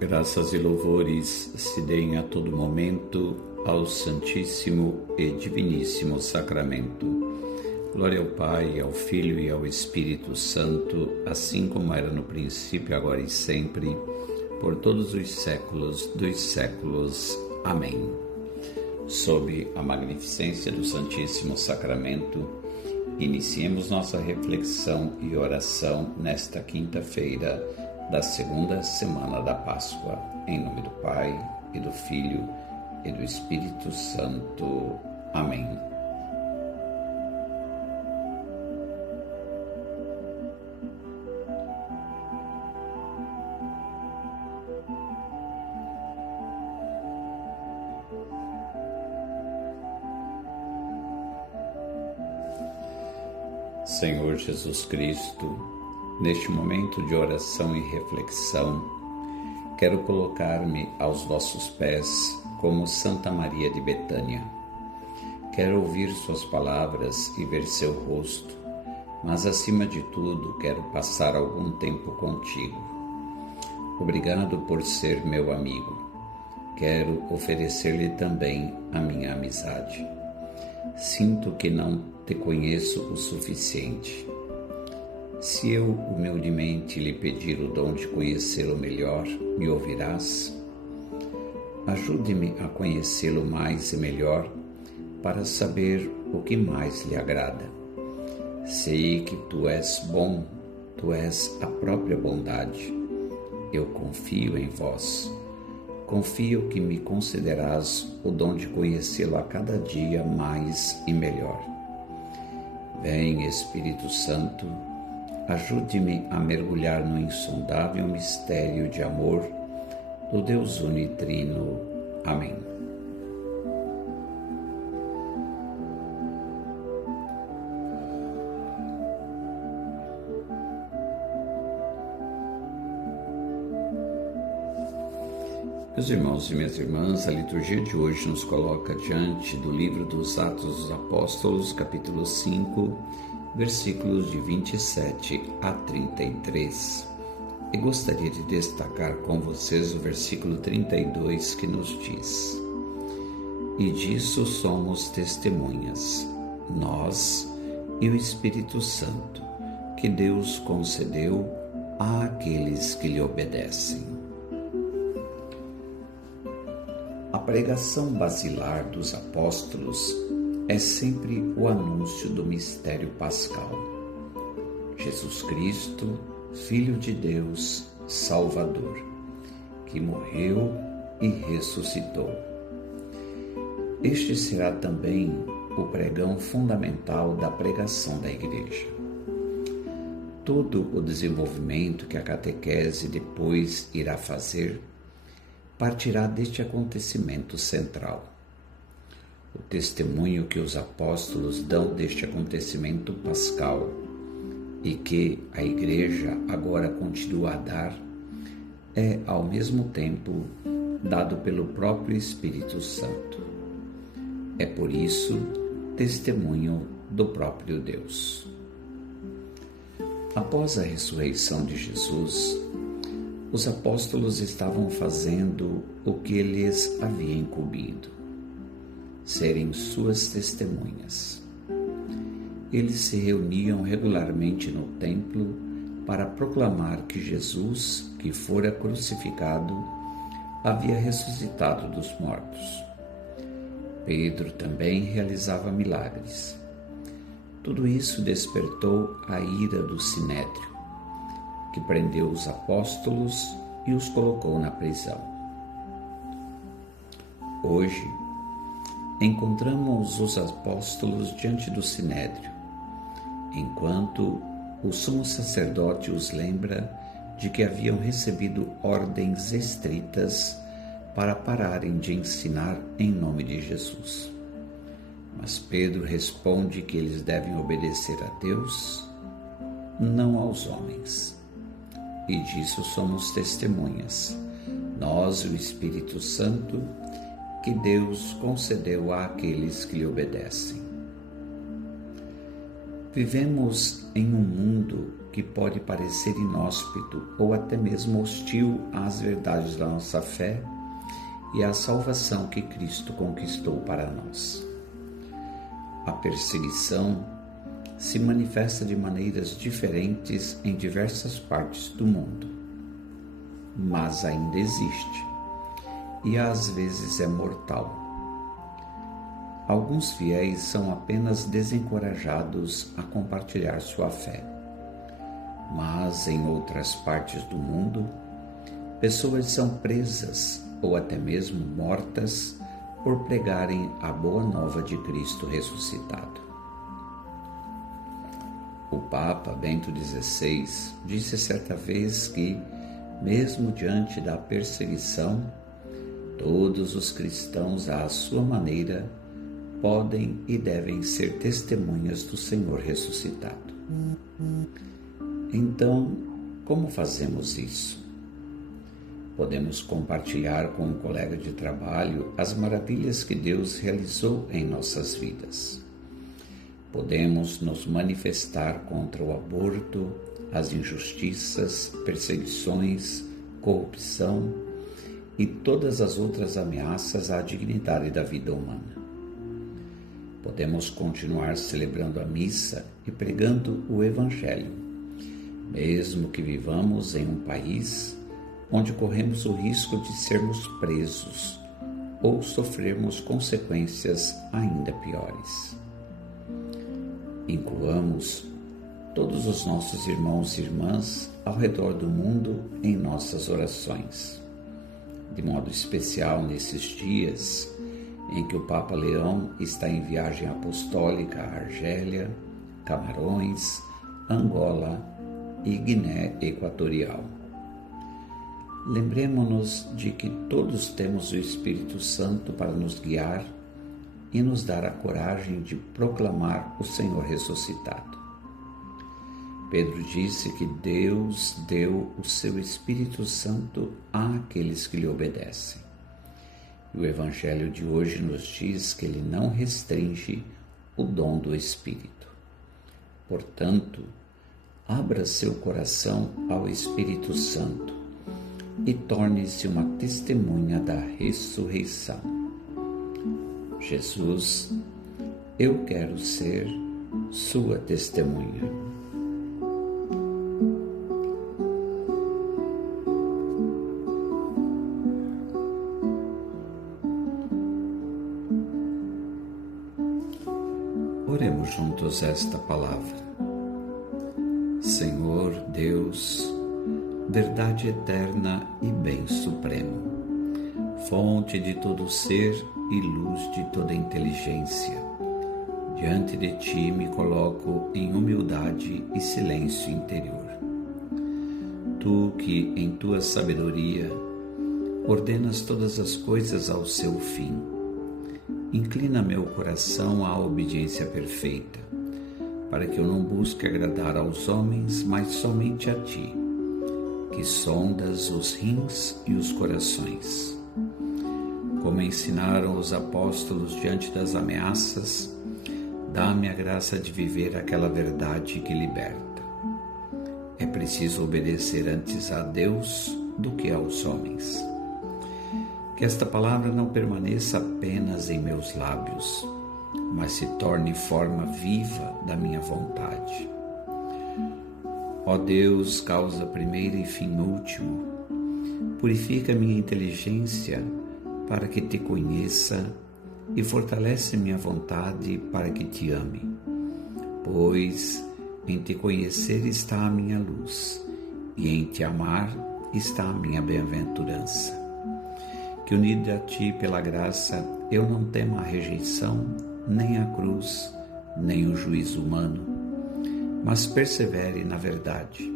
Graças e louvores se deem a todo momento ao Santíssimo e Diviníssimo Sacramento. Glória ao Pai, ao Filho e ao Espírito Santo, assim como era no princípio, agora e sempre, por todos os séculos dos séculos. Amém. Sob a magnificência do Santíssimo Sacramento, iniciemos nossa reflexão e oração nesta quinta-feira da segunda semana da Páscoa, em nome do Pai, e do Filho, e do Espírito Santo. Amém. Senhor Jesus Cristo, neste momento de oração e reflexão, quero colocar-me aos vossos pés como Santa Maria de Betânia. Quero ouvir suas palavras e ver seu rosto, mas acima de tudo quero passar algum tempo contigo. Obrigado por ser meu amigo. Quero oferecer-lhe também a minha amizade. Sinto que não te conheço o suficiente. Se eu humildemente lhe pedir o dom de conhecê-lo melhor, me ouvirás? Ajude-me a conhecê-lo mais e melhor para saber o que mais lhe agrada. Sei que tu és bom, tu és a própria bondade. Eu confio em vós. Confio que me concederás o dom de conhecê-lo a cada dia mais e melhor. Vem, Espírito Santo, ajude-me a mergulhar no insondável mistério de amor do Deus Unitrino. Amém. Meus irmãos e minhas irmãs, a liturgia de hoje nos coloca diante do livro dos Atos dos Apóstolos, capítulo 5, versículos de 27 a 33. E gostaria de destacar com vocês o versículo 32 que nos diz: E disso somos testemunhas, nós e o Espírito Santo, que Deus concedeu àqueles que lhe obedecem. A pregação basilar dos apóstolos é sempre o anúncio do mistério pascal. Jesus Cristo, Filho de Deus, Salvador, que morreu e ressuscitou. Este será também o pregão fundamental da pregação da Igreja. Todo o desenvolvimento que a catequese depois irá fazer partirá deste acontecimento central. O testemunho que os apóstolos dão deste acontecimento pascal e que a Igreja agora continua a dar é, ao mesmo tempo, dado pelo próprio Espírito Santo. É por isso testemunho do próprio Deus. Após a ressurreição de Jesus, os apóstolos estavam fazendo o que lhes havia incumbido: serem suas testemunhas. Eles se reuniam regularmente no templo para proclamar que Jesus, que fora crucificado, havia ressuscitado dos mortos. Pedro também realizava milagres. Tudo isso despertou a ira do Sinédrio, que prendeu os apóstolos e os colocou na prisão. Hoje, encontramos os apóstolos diante do Sinédrio, enquanto o sumo sacerdote os lembra de que haviam recebido ordens estritas para pararem de ensinar em nome de Jesus. Mas Pedro responde que eles devem obedecer a Deus, não aos homens. E disso somos testemunhas, nós e o Espírito Santo, que Deus concedeu àqueles que lhe obedecem. Vivemos em um mundo que pode parecer inóspito ou até mesmo hostil às verdades da nossa fé e à salvação que Cristo conquistou para nós. A perseguição se manifesta de maneiras diferentes em diversas partes do mundo, mas ainda existe e às vezes é mortal. Alguns fiéis são apenas desencorajados a compartilhar sua fé, mas em outras partes do mundo, pessoas são presas ou até mesmo mortas por pregarem a boa nova de Cristo ressuscitado. O Papa Bento XVI disse certa vez que, mesmo diante da perseguição, todos os cristãos, à sua maneira, podem e devem ser testemunhas do Senhor ressuscitado. Então, como fazemos isso? Podemos compartilhar com um colega de trabalho as maravilhas que Deus realizou em nossas vidas. Podemos nos manifestar contra o aborto, as injustiças, perseguições, corrupção e todas as outras ameaças à dignidade da vida humana. Podemos continuar celebrando a missa e pregando o Evangelho, mesmo que vivamos em um país onde corremos o risco de sermos presos ou sofrermos consequências ainda piores. Incluamos todos os nossos irmãos e irmãs ao redor do mundo em nossas orações, de modo especial nesses dias em que o Papa Leão está em viagem apostólica à Argélia, Camarões, Angola e Guiné Equatorial. Lembremo-nos de que todos temos o Espírito Santo para nos guiar e nos dar a coragem de proclamar o Senhor ressuscitado. Pedro disse que Deus deu o seu Espírito Santo àqueles que lhe obedecem. E o Evangelho de hoje nos diz que ele não restringe o dom do Espírito. Portanto, abra seu coração ao Espírito Santo e torne-se uma testemunha da ressurreição. Jesus, eu quero ser sua testemunha. Oremos juntos esta palavra. Senhor Deus, verdade eterna e bem supremo, fonte de todo ser e luz de toda inteligência, diante de Ti me coloco em humildade e silêncio interior. Tu que, em Tua sabedoria, ordenas todas as coisas ao seu fim, inclina meu coração à obediência perfeita, para que eu não busque agradar aos homens, mas somente a Ti, que sondas os rins e os corações. Como ensinaram os apóstolos diante das ameaças, dá-me a graça de viver aquela verdade que liberta. É preciso obedecer antes a Deus do que aos homens. Que esta palavra não permaneça apenas em meus lábios, mas se torne forma viva da minha vontade. Ó Deus, causa primeira e fim último, purifica minha inteligência para que Te conheça e fortalece minha vontade para que Te ame, pois em Te conhecer está a minha luz e em Te amar está a minha bem-aventurança. Que unido a Ti pela graça eu não tema a rejeição, nem a cruz, nem o juízo humano, mas persevere na verdade,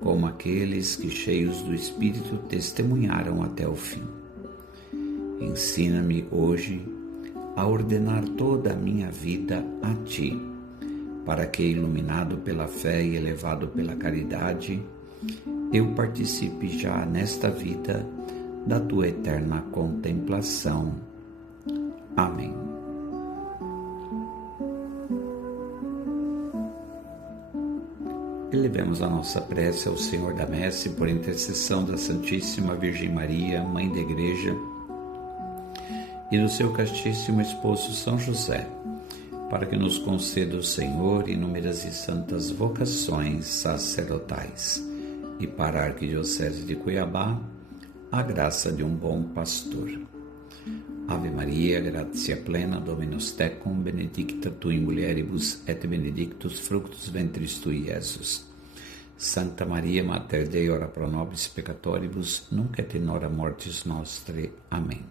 como aqueles que, cheios do Espírito, testemunharam até o fim. Ensina-me hoje a ordenar toda a minha vida a Ti, para que, iluminado pela fé e elevado pela caridade, eu participe já nesta vida da Tua eterna contemplação. Amém. Elevemos a nossa prece ao Senhor da Messe por intercessão da Santíssima Virgem Maria, Mãe da Igreja, e do seu castíssimo esposo São José, para que nos conceda o Senhor inúmeras e santas vocações sacerdotais, e para a Arquidiocese de Cuiabá, a graça de um bom pastor. Ave Maria, gratia plena, Dominus tecum, benedicta tu in mulieribus, et benedictus fructus ventris tui, Iesus. Santa Maria, Mater Dei, ora pro nobis peccatoribus, nunc et in hora mortis nostre. Amém.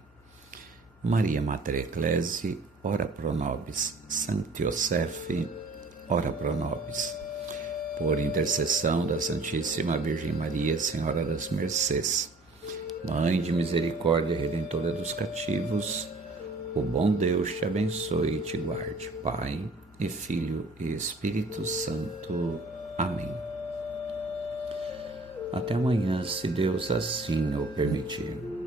Maria Mater Ecclesiae, ora pro nobis. Sancti Iosefe, ora pro nobis. Por intercessão da Santíssima Virgem Maria, Senhora das Mercês, Mãe de misericórdia, Redentora dos cativos, o bom Deus te abençoe e te guarde, Pai, e Filho e Espírito Santo. Amém. Até amanhã, se Deus assim o permitir.